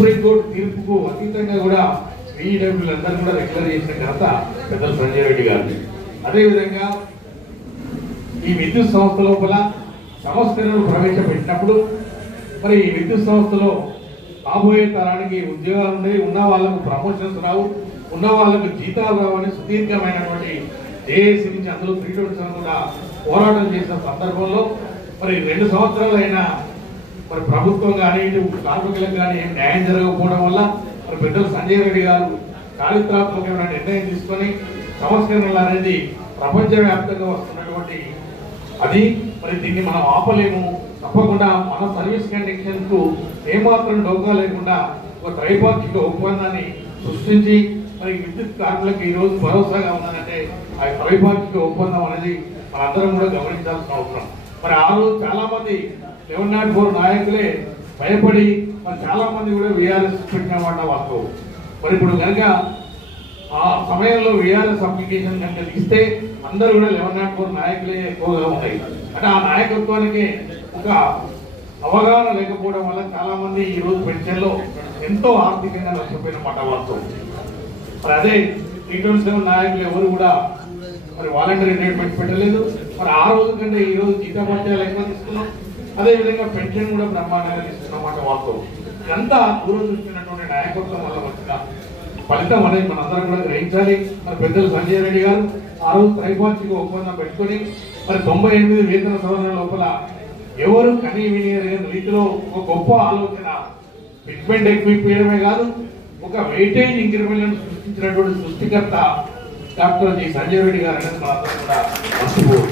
Supreme court తీర్పుకు అతీతంగా కూడా ఈడబ్ల్యూలందరూ కూడా రెగ్యులర్ చేసిన ఘనత పెద్దలు సంజయ్ రెడ్డి గారిని. అదేవిధంగా ఈ విద్యుత్ సంస్థ లోపల సంస్కరణలు ప్రవేశపెట్టినప్పుడు మరి ఈ విద్యుత్ సంస్థలో రాబోయే తరానికి ఉద్యోగాలు ఉన్నాయి, ఉన్న వాళ్ళకు ప్రమోషన్స్ రావు, ఉన్న వాళ్ళకు జీతాలు రావని సుదీర్ఘమైనటువంటి జేఏసీ నుంచి అందులో 327 కూడా పోరాటం చేసిన సందర్భంలో మరి 2 సంవత్సరాలైనా మరి ప్రభుత్వం కానీ ఇటు కార్మికులకు కానీ ఏం న్యాయం జరగకపోవడం వల్ల మరి పెద్దలు సంజయ్ రెడ్డి గారు చారిత్రాత్మకమైన నిర్ణయం తీసుకొని సంస్కరణలు అనేది ప్రపంచవ్యాప్తంగా వస్తున్నటువంటి అది మరి దీన్ని మనం ఆపలేము. తప్పకుండా మన సర్వీస్ కండిషన్స్ కు ఏమాత్రం డోకా లేకుండా ఒక త్రైపాక్షిక ఒప్పందాన్ని సృష్టించి మరి విద్యుత్ కార్మికులకు ఈ రోజు భరోసాగా ఉందనంటే ఆ త్రైపాక్షిక ఒప్పందం అనేది మనందరం కూడా గమనించాల్సిన అవసరం. మరి ఆ రోజు చాలా మంది 1104 నాయకులే భయపడి మరి చాలా మంది కూడా వీఆర్ఎస్ పెట్టిన మాట వాస్తవం. మరి ఇప్పుడు కనుక ఆ సమయంలో వీఆర్ఎస్ అప్లికేషన్ కనుక ఇస్తే అందరూ కూడా 1104 నాయకులే ఎక్కువగా ఉన్నాయి. అంటే ఆ నాయకత్వానికి ఒక అవగాహన లేకపోవడం వల్ల చాలా మంది ఈ రోజు పెన్షన్లో ఎంతో ఆర్థికంగా నష్టపోయిన మాట వాస్తవం. మరి అదే 327 నాయకులు ఎవరు కూడా మరి వాలంటరీ రిటైర్మెంట్ పెట్టలేదు. మరి ఆ రోజు కంటే ఈ రోజు జీతభత్యాలు ఎక్కువ తీసుకున్నాం, అదేవిధంగా పెన్షన్ కూడా బ్రహ్మాండంగా తీసుకున్నమాట వాస్తవం. ఇదంతా దూరం చూస్తున్నటువంటి నాయకత్వం వల్ల వచ్చిన ఫలితం అనేది మనందరం కూడా గ్రహించాలి. మరి పెద్దలు సంజయ్ రెడ్డి గారు ఆ రోజు త్రైపాక్షిక ఒప్పందం పెట్టుకొని మరి 98 వేతన సవరణ లోపల ఎవరు కనీ వినియోగ రీతిలో ఒక గొప్ప ఆలోచన ఫిట్మెంట్ ఎక్కువైపోయడమే కాదు, ఒక వెయిటేజ్ ఇంక్రిమెంట్ సృష్టించినటువంటి సృష్టికర్త డాక్టర్ జి సంజయ్ రెడ్డి గారు అనేది మనందరం కూడా మర్చిపోదు.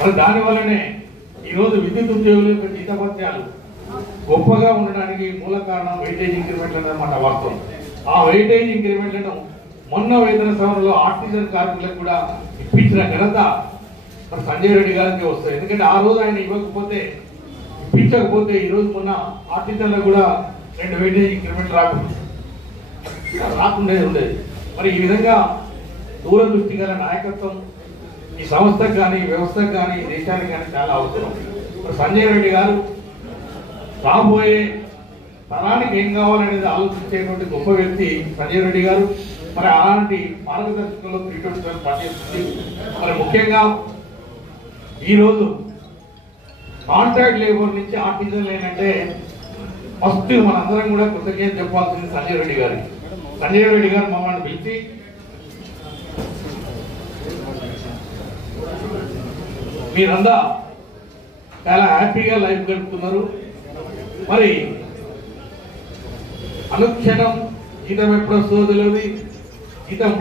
మరి దానివల్లనే ఈరోజు విద్యుత్ ఉద్యోగుల యొక్క జీతభత్యాలు గొప్పగా ఉండడానికి మూల కారణం వెయిటేజ్ ఇంక్రిమెంట్లు అన్నమాట వాస్తవం. ఆ వెయిటేజ్ ఇంక్రిమెంట్లను మొన్న వేతన సవరణలో ఆర్టిజన్ కార్మికులకు కూడా ఇప్పించిన ఘనత మరి సంజయ్ రెడ్డి గారికి వస్తాయి. ఎందుకంటే ఆ రోజు ఆయన ఇప్పించకపోతే ఈ రోజు మొన్న ఆర్టిజన్లకు కూడా 2 వెయిటేజ్ ఇంక్రిమెంట్ రాకుండేది ఉండేది. మరి ఈ విధంగా దూరదృష్టి గల నాయకత్వం ఈ సంస్థకు కానీ వ్యవస్థకు కానీ దేశానికి కానీ చాలా అవసరం. మరి సంజయ్ రెడ్డి గారు రాబోయే తరానికి ఏం కావాలనేది ఆలోచించేటువంటి గొప్ప వ్యక్తి సంజయ్ రెడ్డి గారు. మరి అలాంటి మార్గదర్శకంలో 327 పనిచేస్తుంది. మరి ముఖ్యంగా ఈరోజు కాంట్రాక్ట్ లేబర్ నుంచి ఆర్టిజన్ ఏంటంటే ఫస్ట్ మనందరం కూడా కృతజ్ఞత చెప్పాల్సింది సంజయ్ రెడ్డి గారికి. సంజయ్ రెడ్డి గారు మమ్మల్ని పిలిచి మీరంతా చాలా హ్యాపీగా లైఫ్ గడుపుతున్నారు, మరి అనుక్షణం జీతం ఎప్పుడు వస్తుందో తెలియదు, జీతం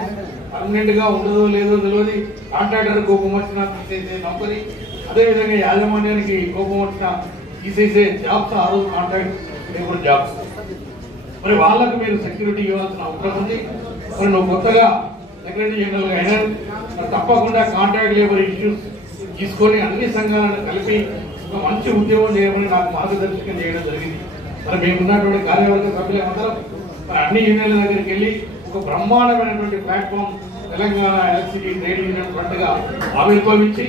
పర్మనెంట్ గా ఉండదో లేదో తెలియదు, కాంట్రాక్టర్ కోపం వచ్చినా తీసేసే కంపెనీ, అదేవిధంగా యాజమాన్యానికి కోపం వచ్చినా తీసేసే జాబ్స్ ఆ రోజు కాంట్రాక్ట్ లేబర్ జాబ్స్. మరి వాళ్ళకు మీరు సెక్యూరిటీ ఇవ్వాల్సిన అవసరం ఉంది. మరి నువ్వు కొత్తగా సెక్రటరీ జనరల్ గా అయినా మరి తప్పకుండా కాంట్రాక్ట్ లేబర్ ఇష్యూస్ తీసుకొని అన్ని సంఘాలను కలిపి ఒక మంచి ఉద్యోగం చేయమని నాకు మార్గదర్శకం చేయడం జరిగింది. మరి మేమున్నటువంటి కార్యవర్గ సభ్యులందరం మరి అన్ని యూనియన్ల దగ్గరికి వెళ్ళి ఒక బ్రహ్మాండమైనటువంటి platform Telangana electricity trade union front గా ఆవిర్భవించి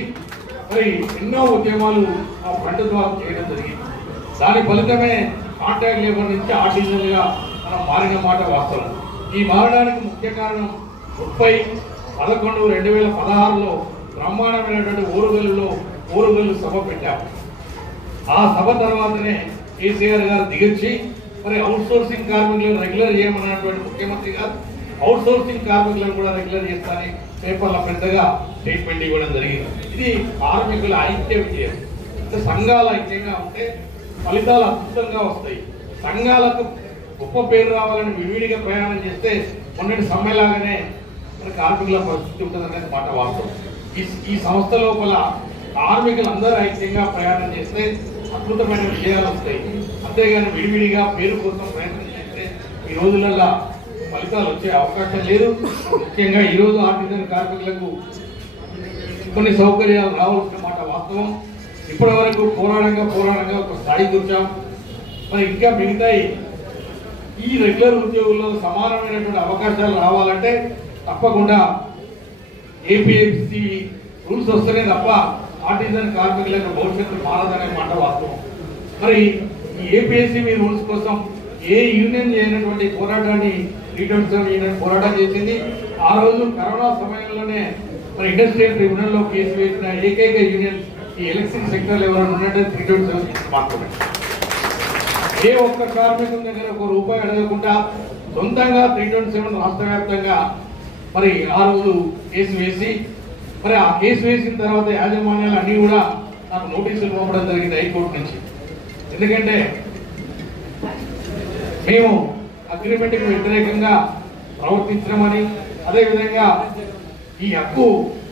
మరి ఎన్నో ఉద్యమాలు ఆ ఫ్రంట్ ద్వారా చేయడం జరిగింది. దాని ఫలితమే కాంట్రాక్ట్ లేబర్ నుంచి ఆర్టిజన్ గా మనం మారిన మాట వాస్తవం. ఈ మారడానికి ముఖ్య కారణం 30/11/2016లో బ్రహ్మాండమైనటువంటి ఓరుగల్లు సభ పెట్టాము. ఆ సభ తర్వాతనే కేసీఆర్ గారు దిగొచ్చి మరి అవుట్ సోర్సింగ్ కార్మికులను రెగ్యులర్ చేయమన్నటువంటి ముఖ్యమంత్రి గారు అవుట్ సోర్సింగ్ కార్మికులను కూడా రెగ్యులర్ చేస్తానని పేపర్ల పెద్దగా స్టేట్మెంట్ ఇవ్వడం జరిగింది. ఇది కార్మికుల ఐక్య విజయం. అంటే సంఘాలు ఐక్యంగా ఉంటే ఫలితాలు అద్భుతంగా వస్తాయి. సంఘాలకు గొప్ప పేరు రావాలని విడివిడిగా ప్రయాణం చేస్తే మొన్నటి సమ్మెలాగానే మరి కార్మికుల పరిస్థితి ఉంటుందనేది మాట వాస్తవం. ఈ సంస్థ లోపల కార్మికులందరూ ఐక్యంగా ప్రయాణం చేస్తే అద్భుతమైన విజయాలు వస్తాయి. అంతేగాని విడివిడిగా పేరు కోసం ప్రయత్నం చేస్తే ఈ రోజులలో ఫలితాలు వచ్చే అవకాశం లేదు. ముఖ్యంగా ఈ రోజు ఆర్టిజన్ కార్మికులకు కొన్ని సౌకర్యాలు రావాల్సిన మాట వాస్తవం. ఇప్పటి వరకు పోరాడంగా ఒక స్థాయికి వచ్చాం. మరి ఇంకా మిగతాయి ఈ రెగ్యులర్ ఉద్యోగుల్లో సమానమైనటువంటి అవకాశాలు రావాలంటే తప్పకుండా ఏపీఎస్సీ రూల్స్ వస్తేనే తప్ప ఆర్టిజన్ కార్మికుల భవిష్యత్తు మారదనే మాట వాస్తవం. మరి ఈ ఏపీఎస్సీ రూల్స్ కోసం ఏ యూనియన్ చేయనటువంటి పోరాటాన్ని 327 యూనియన్ పోరాటం చేసింది. ఆ రోజు కరోనా సమయంలోనే మరి ఇండస్ట్రియల్ ట్రిబ్యునల్ లో కేసు వేసిన ఏకైక యూనియన్ ఈ ఎలక్ట్రిక్ సెక్టర్ ఎవరైనా ఉన్నట్టు 327 మాత్రమే. ఏ ఒక్క కార్మికుల దగ్గర ₹1 అడగకుండా సొంతంగా 327 రాష్ట్ర వ్యాప్తంగా మరి ఆ రోజు కేసు వేసి మరి ఆ కేసు వేసిన తర్వాత యాజమాన్యాలు అన్ని కూడా నాకు నోటీసులు పంపడం జరిగింది హైకోర్టు నుంచి. ఎందుకంటే మేము అగ్రిమెంట్కి వ్యతిరేకంగా ప్రవర్తించడమని, అదేవిధంగా ఈ హక్కు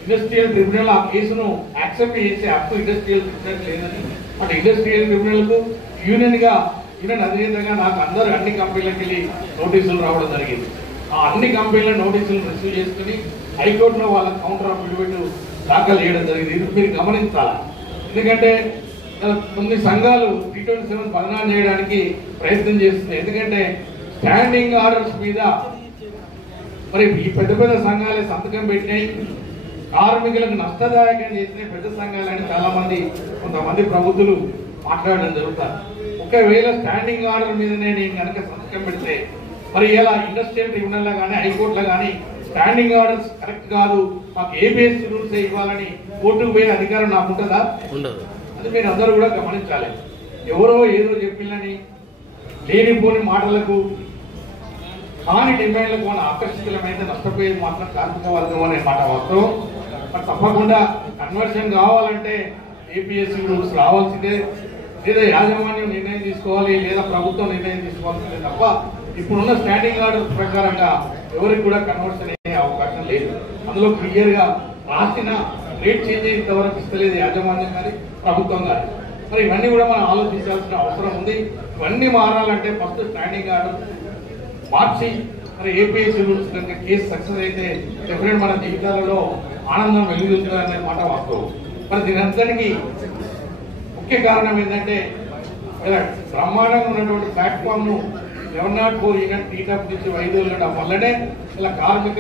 ఇండస్ట్రియల్ ట్రిబ్యునల్ ఆ కేసును యాక్సెప్ట్ చేసే హక్కు ఇండస్ట్రియల్ ట్రిబ్యునల్ లేదని, అటు ఇండస్ట్రియల్ ట్రిబ్యునల్ కు యూనియన్ అధినేతగా నాకు అందరూ అన్ని కంపెనీలకు వెళ్ళి నోటీసులు రావడం జరిగింది. ఆ అన్ని కంపెనీల నోటీసులు రిసీవ్ చేసుకుని హైకోర్టులో వాళ్ళ కౌంటర్ అఫిడవిట్ దాఖలు చేయడం జరిగింది. ఇది మీరు గమనించాలి. ఎందుకంటే కొన్ని సంఘాలు 327 బదనాలు చేయడానికి ప్రయత్నం చేస్తున్నాయి. ఎందుకంటే స్టాండింగ్ ఆర్డర్స్ మీద మరి ఈ పెద్ద పెద్ద సంఘాలే సంతకం పెట్టినాయి, కార్మికులకు నష్టదాయకం చేసిన పెద్ద సంఘాలని చాలా మంది కొంతమంది ప్రబుద్ధులు మాట్లాడడం జరుగుతారు. ఒకవేళ స్టాండింగ్ ఆర్డర్ మీదనే నేను కనుక సంతకం పెడితే మరి ఇలా ఇండస్ట్రియల్ ట్రిబ్యునల్ కానీ హైకోర్టులో కానీ స్టాండింగ్ ఆర్డర్స్ కరెక్ట్ కాదు, మాకు ఏబిఎస్ రూల్స్ ఇవ్వాలని కోర్టుకు పోయే అధికారం నాకు ఉంటుందా? ఉండదు. అది మీరు అందరూ కూడా గమనించాలి. ఎవరో ఏదో చెప్పిందని లేనిపోని మాటలకు కాని డిమాండ్లకు మన ఆకర్షితులమైతే నష్టపోయేది మాత్రం కార్మిక వర్గం అనే మాట వాస్తవం. మరి తప్పకుండా కన్వర్షన్ కావాలంటే ఏపీఎస్సీ రూల్స్ రావాల్సిందే, లేదా యాజమాన్యం నిర్ణయం తీసుకోవాలి, లేదా ప్రభుత్వం నిర్ణయం తీసుకోవాల్సిందే తప్ప ఇప్పుడున్న స్టాండింగ్ ఆర్డర్ ప్రకారంగా ఎవరికి కూడా కన్వర్షన్ అయ్యే అవకాశం లేదు. అందులో క్లియర్ గా రాసిన రేట్ చేంజ్ ఇంతవరకు ఇస్తలేదు యాజమాన్యం కానీ ప్రభుత్వం కానీ. మరి ఇవన్నీ కూడా మనం ఆలోచించాల్సిన అవసరం ఉంది. ఇవన్నీ మారాలంటే ఫస్ట్ స్టాండింగ్ ఆర్డర్ మార్చి మరి ఏపీఎస్సీ రూల్స్ కనుక కేసు సక్సెస్ అయితే డెఫినెట్ మన జీవితాలలో ఆనందం వెలుగుతుందనే మాట వాస్తవం. మరి దీనంతటికీ ముఖ్య కారణం ఏంటంటే ఇలా బ్రహ్మాండంగా ఉన్నటువంటి ప్లాట్ఫామ్ ను 1104 యూనియన్ టీటప్ నుంచి వైదొలగడం వల్లనే ఇలా కార్మిక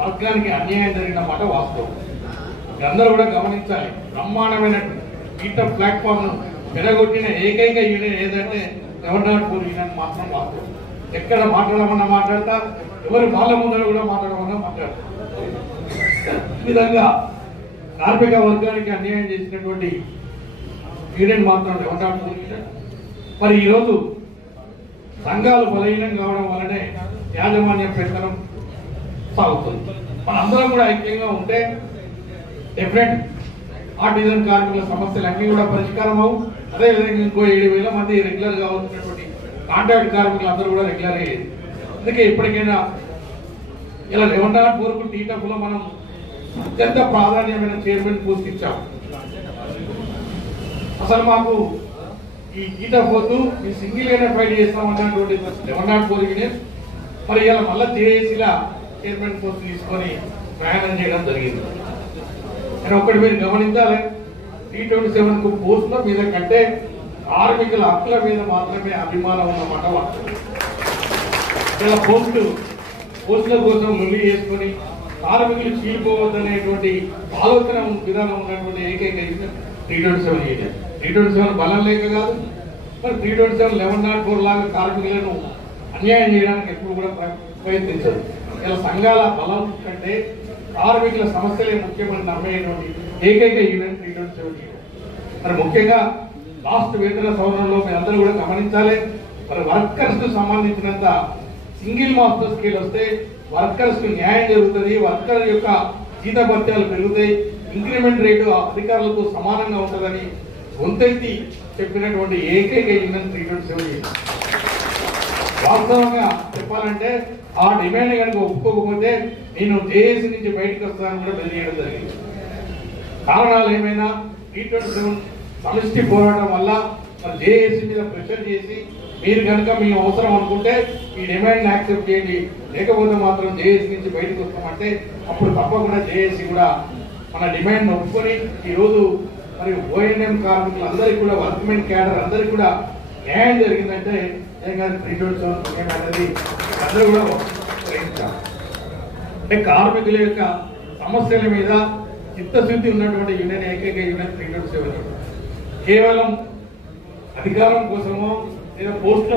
వర్గానికి అన్యాయం జరిగిన మాట వాస్తవం. అందరూ కూడా గమనించాలి. బ్రహ్మాండమైన టీటప్ ప్లాట్ఫామ్ ను పెరగొట్టిన ఏకైక యూనియన్ ఏదంటే 1104 యూనియన్ మాత్రం వాస్తవం. ఎక్కడ మాట్లాడమన్నా మాట్లాడతా, ఎవరి వాళ్ళ ముందర కూడా మాట్లాడమన్నా మాట్లాడతారు. ఈ విధంగా కార్మిక వర్గానికి అన్యాయం చేసినటువంటి యూనియన్ మాత్రం 1104 యూనియన్. మరి ఈరోజు సంఘాలు బలహీనం కావడం వల్లనే యాజమాన్య పెత్తనం సాగుతుంది. మనందరం కూడా ఐక్యంగా ఉంటే డెఫినెట్ ఆర్టిజన్ కార్మికుల సమస్యలు అన్ని కూడా పరిష్కారం అవు. అదేవిధంగా ఇంకో 7,000 మంది రెగ్యులర్ గా అవుతున్నటువంటి కాంట్రాక్ట్ కార్మికులు అందరూ కూడా రెగ్యులర్ అయ్యేది. అందుకే ఇప్పటికైనా ఇలా 1104 టీటప్ లో మనం అత్యంత ప్రాధాన్యమైన చైర్మన్ పోస్ట్ ఇచ్చాం. అసలు మాకు ఈ టీటప్ వద్దు, ఈ సింగిల్ గానే ఫైట్ చేస్తామన్నటువంటి 1104 యూనియన్ మరి ఇలా మళ్ళీ జేఏసీలా చైర్మన్ పోస్ట్ తీసుకొని ప్రయాణం చేయడం జరిగింది. నేను ఒక్కటి మీరు గమనించాలి, 327 కు పోస్టుల మీద కంటే కార్మికుల హక్కుల మీద మాత్రమే అభిమానం ఉన్నమాట. ఇలా పోస్టుల కోసం లొల్లి చేసుకుని కార్మికులు చీలిపోవద్దనేటువంటి ఆలోచన విధానం ఉన్నటువంటి ఏకైక యూనియన్ 327 యూనియన్. 327 బలం లేక కాదు, మరి 327 1104 లాగా కార్మికులను అన్యాయం చేయడానికి ఎప్పుడు కూడా ప్రయత్నించదు. ఇలా సంఘాల బలం కంటే కార్మికుల సమస్యలే ముఖ్యమని నమ్మేటువంటి ఏకైక యూనియన్ 327 యూనియన్. మరి ముఖ్యంగా లాస్ట్ వేతన సవరణలో మీరు అందరూ కూడా గమనించాలి. మరి వర్కర్స్ కు సంబంధించినంత సింగిల్ మాస్టర్ స్కేల్ వస్తే వర్కర్స్ కు న్యాయం జరుగుతుంది, వర్కర్ యొక్క జీతభత్యాలు పెరుగుతాయి, ఇంక్రిమెంట్ రేటు అధికారులతో సమానంగా ఉంటుందని గొంతెత్తి చెప్పినటువంటి ఏకైక యూనియన్ 327 యూనియన్. వాస్తవంగా చెప్పాలంటే ఆ డిమాండ్ కనుక ఒప్పుకోకపోతే నేను జేఏసీ నుంచి బయటకు వస్తానని కూడా తెలియజేయడం జరిగింది. కారణాలు ఏమైనా 327 సమిష్టి పోరాటం వల్ల మరి జేఏసీ మీద ప్రెషర్ చేసి మీరు కనుక మీ అవసరం అనుకుంటే ఈ డిమాండ్ యాక్సెప్ట్ చేయండి, లేకపోతే మాత్రం జేఏసీ నుంచి బయటకు వస్తామంటే అప్పుడు తప్పకుండా జేఏసీ కూడా మన డిమాండ్ ఒప్పుకొని ఈరోజు మరి ఓఎన్ఎం కార్మికులు అందరికీ కూడా వర్క్మెన్ క్యాడర్ అందరికీ కూడా న్యాయం జరిగిందంటే 327 అనేది అందరూ కూడా గ్రహించాలి. అంటే కార్మికుల యొక్క సమస్యల మీద చిత్తశుద్ధి ఉన్నటువంటి యూనియన్ ఏకైక యూనియన్ 327. కేవలం అధికారం కోసమో లేదా పోస్టుల